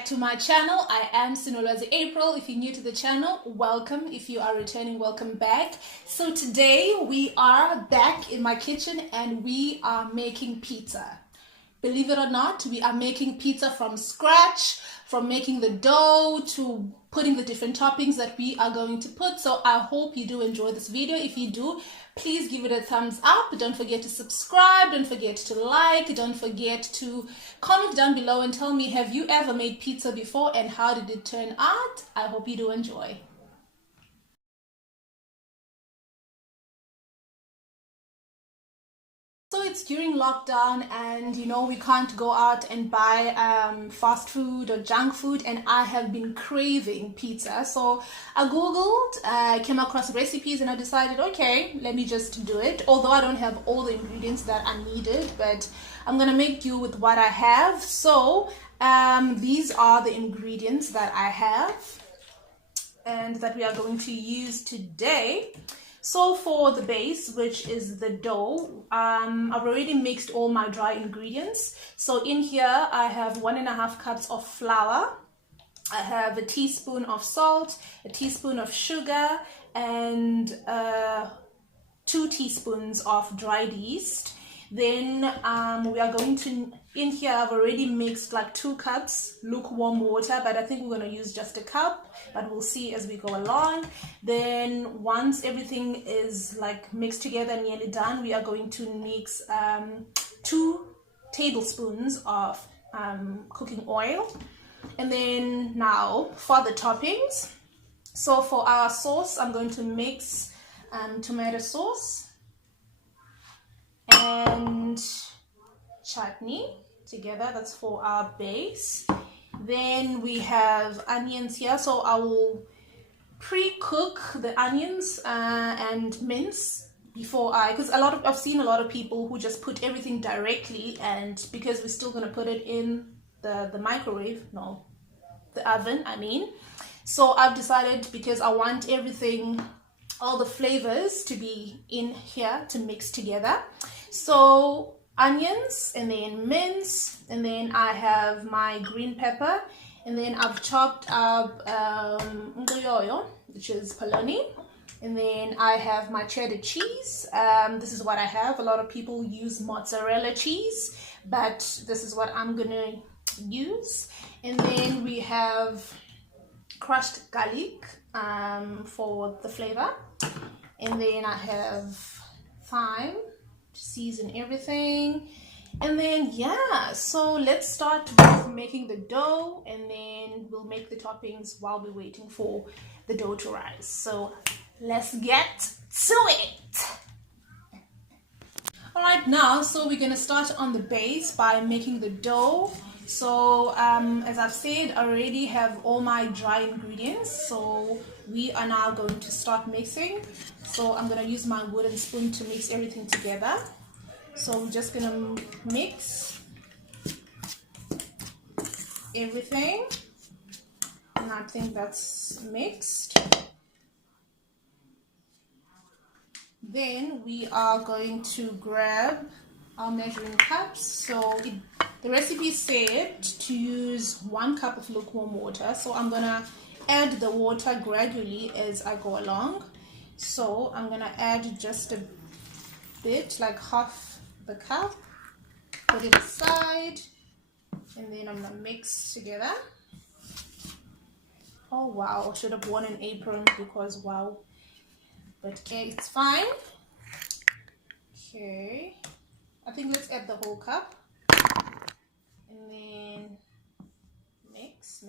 back to my channel. I am Sinolwazi April. If you're new to the channel, welcome. If you are returning, welcome back. So today we are back in my kitchen and we are making pizza. Believe it or not, we are making pizza from scratch, from making the dough to putting the different toppings that we are going to put. So I hope you do enjoy this video. If you do, please give it a thumbs up. Don't forget to subscribe. Don't forget to like. Don't forget to comment down below and tell me, have you ever made pizza before and how did it turn out? I hope you do enjoy. So it's during lockdown and we can't go out and buy fast food or junk food, and I have been craving pizza. So I googled, came across recipes, and I decided, okay, let me just do it. Although I don't have all the ingredients that I needed, but I'm gonna make do with what I have. So these are the ingredients that I have and that we are going to use today. So for the base, which is the dough, I've already mixed all my dry ingredients. So in here I have 1.5 cups of flour, I have a teaspoon of salt, a teaspoon of sugar, and 2 teaspoons of dried yeast. Then we are going to, in here I've already mixed like 2 cups lukewarm water, but I think we're going to use just a cup, but we'll see as we go along. Then once everything is like mixed together and nearly done, we are going to mix 2 tablespoons of cooking oil. And then now for the toppings. So for our sauce, I'm going to mix tomato sauce and chutney together. That's for our base. Then we have onions here, so I will pre-cook the onions and mince before because I've seen a lot of people who just put everything directly, and because we're still going to put it in the microwave, no, the oven I mean. So I've decided, because I want everything, all the flavors to be in here to mix together. So onions, and then mince, and then I have my green pepper, and then I've chopped up which is polony, and then I have my cheddar cheese. This is what I have. A lot of people use mozzarella cheese, but this is what I'm gonna use. And then we have crushed garlic for the flavor, and then I have thyme to season everything. And then yeah, so let's start with making the dough, and then we'll make the toppings while we're waiting for the dough to rise. So let's get to it. All right, now so we're gonna start on the base by making the dough. So as I've said, I already have all my dry ingredients, so we are now going to start mixing. So I'm going to use my wooden spoon to mix everything together. So I'm just going to mix everything, and I think that's mixed. Then we are going to grab our measuring cups. So the recipe said to use 1 cup of lukewarm water, so I'm gonna add the water gradually as I go along. So I'm gonna add just a bit, like half the cup, put it aside, and then I'm gonna mix together. Oh wow, I should have worn an apron because wow, but okay, it's fine. Okay, I think let's add the whole cup. And then mix.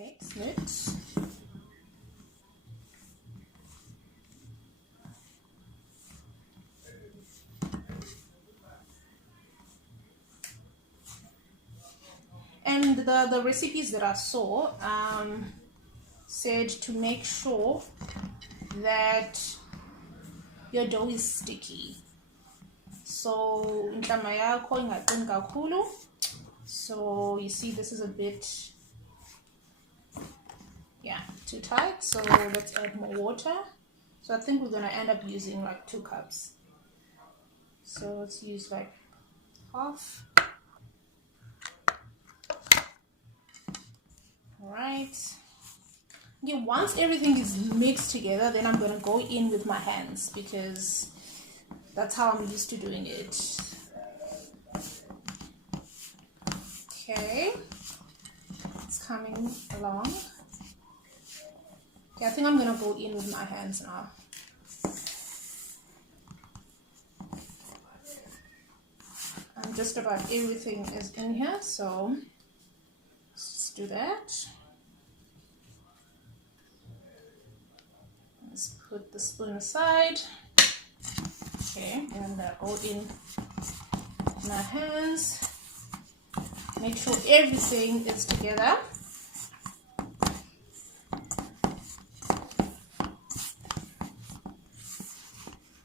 And the recipes that I saw said to make sure that your dough is sticky. So so you see this is a bit, yeah, too tight, so let's add more water. So I think we're going to end up using like 2 cups. So let's use like half. right. Okay, once everything is mixed together, then I'm going to go in with my hands because that's how I'm used to doing it. Okay, it's coming along. Okay, I think I'm going to go in with my hands now. And just about everything is in here, so let's do that. Let's put the spoon aside. Okay, and I'm gonna go in my hands. Make sure everything is together.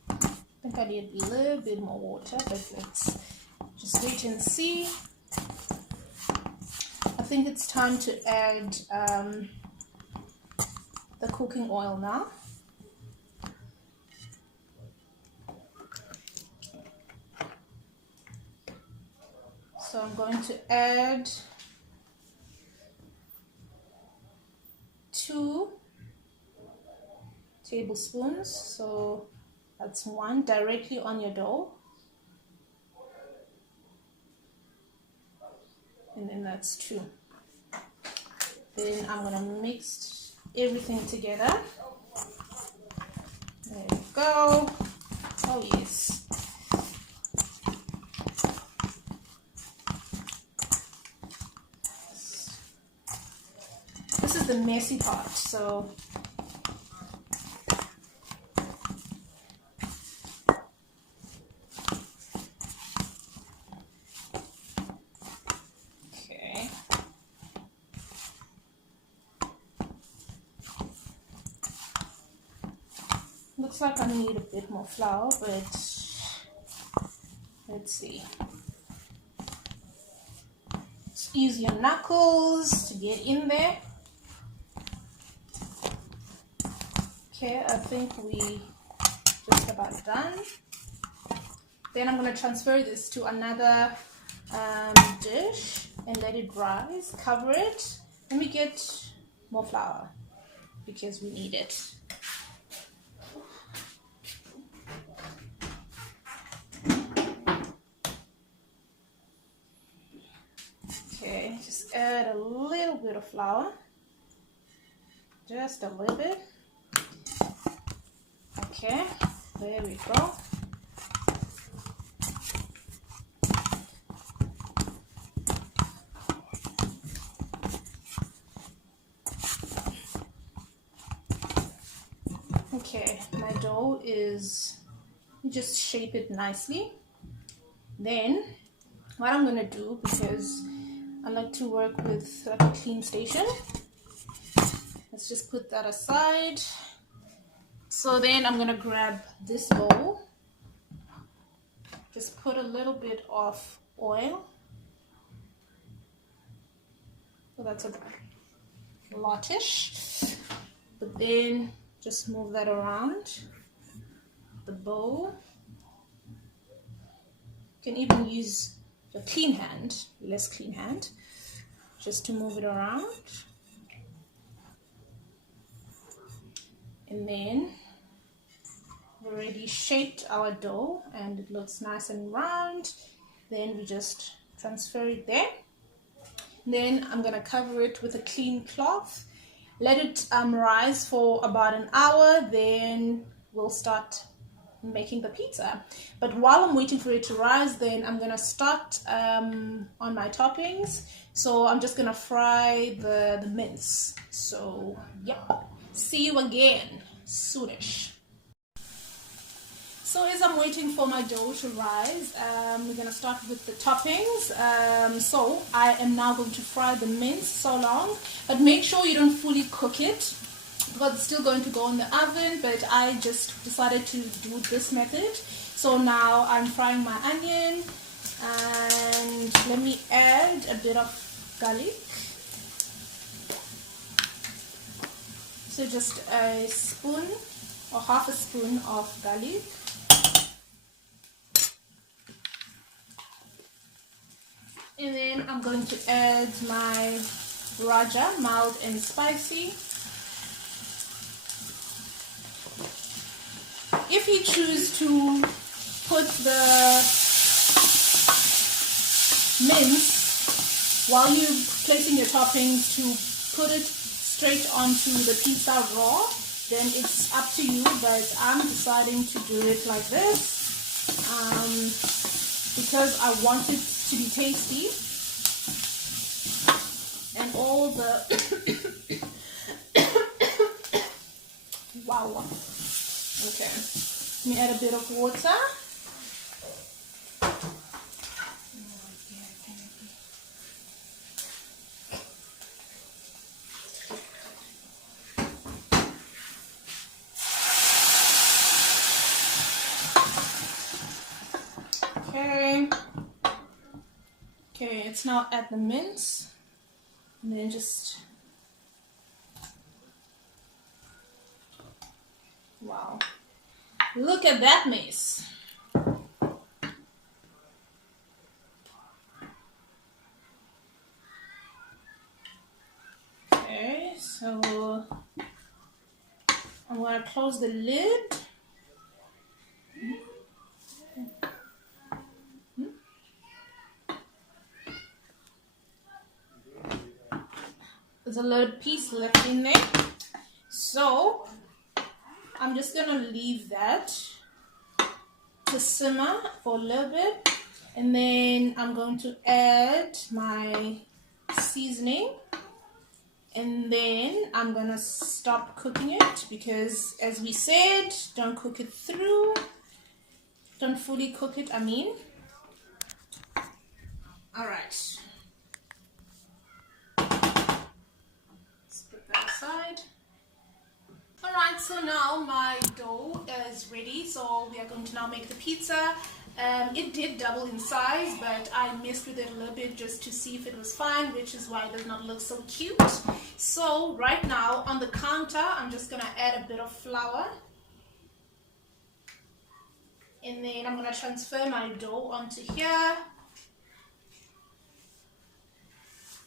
I think I need a little bit more water, but let's just wait and see. I think it's time to add the cooking oil now. So I'm going to add 2 tablespoons. So that's 1 directly on your dough. And then that's 2. Then I'm going to mix everything together. There we go. Oh yes. This is the messy part, so okay. Looks like I need a bit more flour, but let's see. Use your knuckles to get in there. Okay, I think we just about done. Then I'm going to transfer this to another dish and let it rise. Cover it. Let me get more flour because we need it. Okay, just add a little bit of flour. Just a little bit. Okay, there we go. Okay, my dough is, just shape it nicely. Then what I'm going to do, because I like to work with like a clean station, let's just put that aside. So then I'm going to grab this bowl, just put a little bit of oil. So that's a lotish, but then just move that around the bowl. You can even use a clean hand, less clean hand, just to move it around. And then we already shaped our dough and it looks nice and round. Then we just transfer it there. Then I'm gonna cover it with a clean cloth. Let it rise for about an hour. Then we'll start making the pizza. But while I'm waiting for it to rise, then I'm gonna start on my toppings. So I'm just gonna fry the mince. So yeah, see you again soonish. So as I'm waiting for my dough to rise, we're going to start with the toppings. So I am now going to fry the mince so long, but make sure you don't fully cook it because it's still going to go in the oven, but I just decided to do this method. So now I'm frying my onion, and let me add a bit of garlic. So just a spoon or half a spoon of garlic. And then I'm going to add my Raja, mild and spicy. If you choose to put the mince while you're placing your toppings, to put it straight onto the pizza raw, then it's up to you, but I'm deciding to do it like this because I want it to be tasty, and all the wow. Okay, let me add a bit of water. Okay, it's now at the mince, and then just, wow, look at that mess. Okay, so I'm going to close the lid. There's a little piece left in there, so I'm just gonna leave that to simmer for a little bit, and then I'm going to add my seasoning, and then I'm gonna stop cooking it because, as we said, don't cook it through, don't fully cook it, I mean. All right. Aside. All right, so now my dough is ready, so we are going to now make the pizza. It did double in size, but I messed with it a little bit just to see if it was fine, which is why it does not look so cute. So right now on the counter, I'm just gonna add a bit of flour, and then I'm gonna transfer my dough onto here.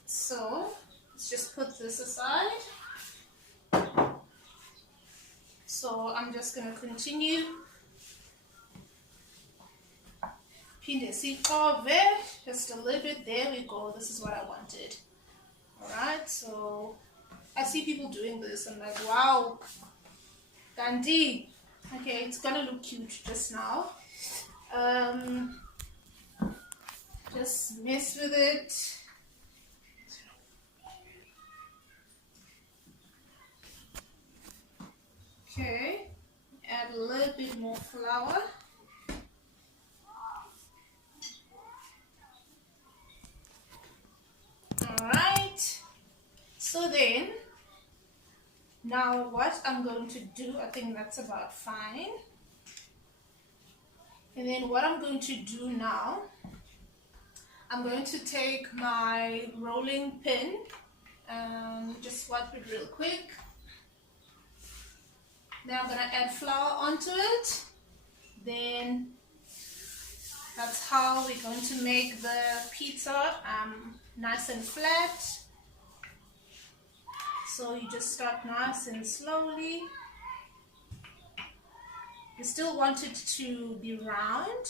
So let's just put this aside. So I'm just going to continue. Just a little bit. There we go. This is what I wanted. Alright, so I see people doing this. I'm like, wow, Gandhi. Okay, it's going to look cute just now. Just mess with it. Okay, add a little bit more flour. Alright, so then, now what I'm going to do, I think that's about fine. And then what I'm going to do now, I'm going to take my rolling pin and just swipe it real quick. Then I'm going to add flour onto it. Then that's how we're going to make the pizza nice and flat. So you just start nice and slowly. You still want it to be round.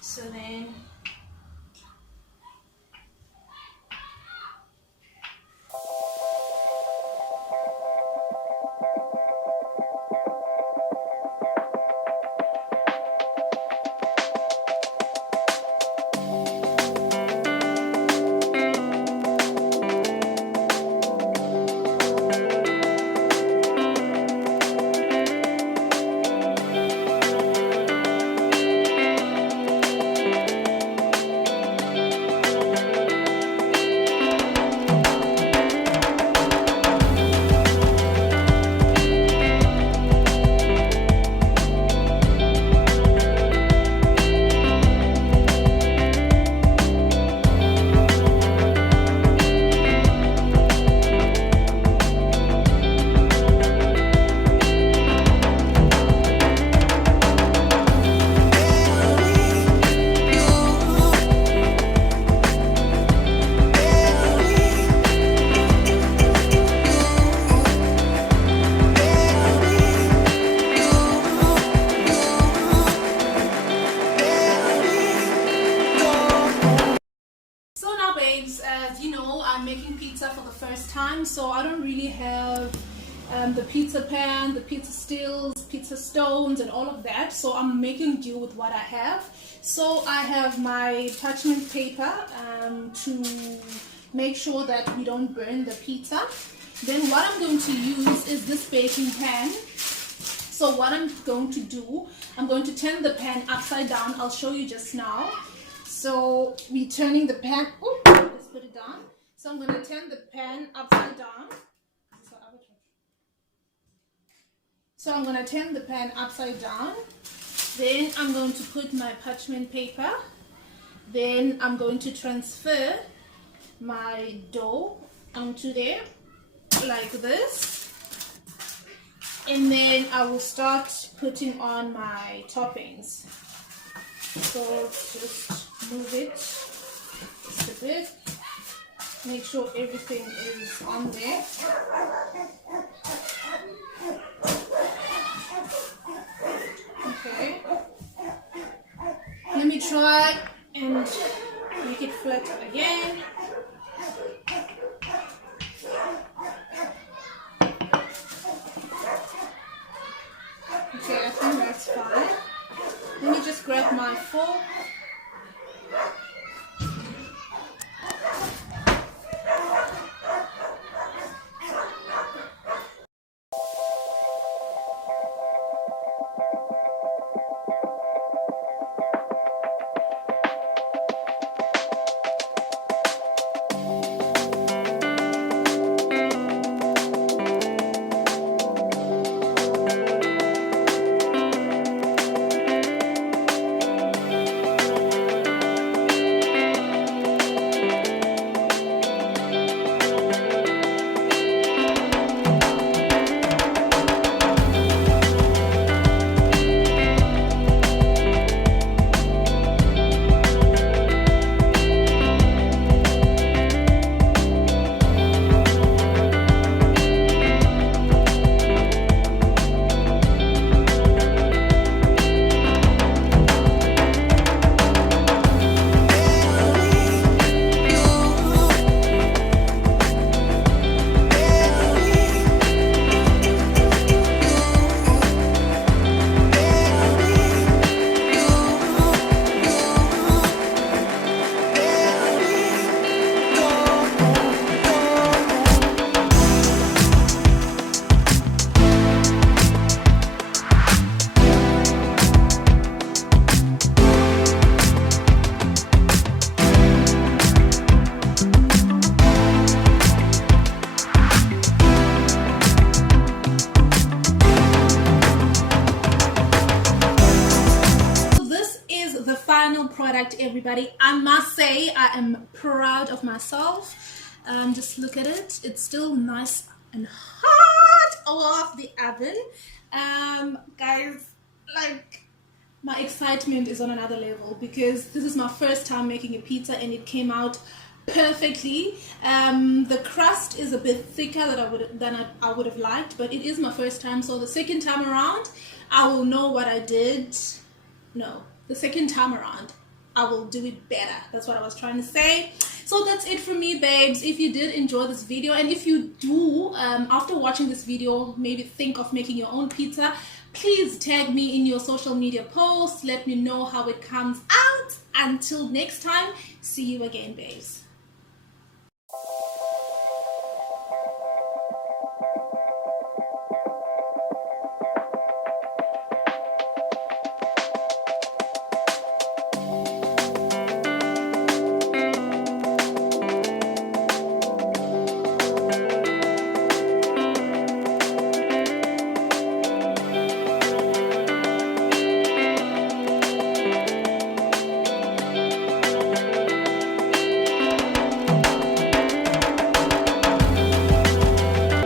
So then babes, as you know, I'm making pizza for the first time, so I don't really have the pizza pan, the pizza stills, pizza stones, and all of that. So I'm making do with what I have. So I have my parchment paper to make sure that we don't burn the pizza. Then what I'm going to use is this baking pan. So what I'm going to do, I'm going to turn the pan upside down. I'll show you just now. So we're turning the pan, let's put it down. So I'm going to turn the pan upside down. So I'm going to turn the pan upside down. Then I'm going to put my parchment paper. Then I'm going to transfer my dough onto there like this. And then I will start putting on my toppings. So just move it just a bit. Make sure everything is on there. Okay. Let me try and make it flat again. Okay, I think that's fine. Let me just grab my fork. Final product, everybody. I must say I am proud of myself. Just look at it. It's still nice and hot off the oven. Guys, like, my excitement is on another level because this is my first time making a pizza and it came out perfectly. The crust is a bit thicker than I would have liked, but it is my first time, so the second time around I will know what I did. No, the second time around I will do it better. That's what I was trying to say. So that's it from me, babes. If you did enjoy this video, and if you do after watching this video maybe think of making your own pizza, please tag me in your social media posts. Let me know how it comes out. Until next time, see you again, babes.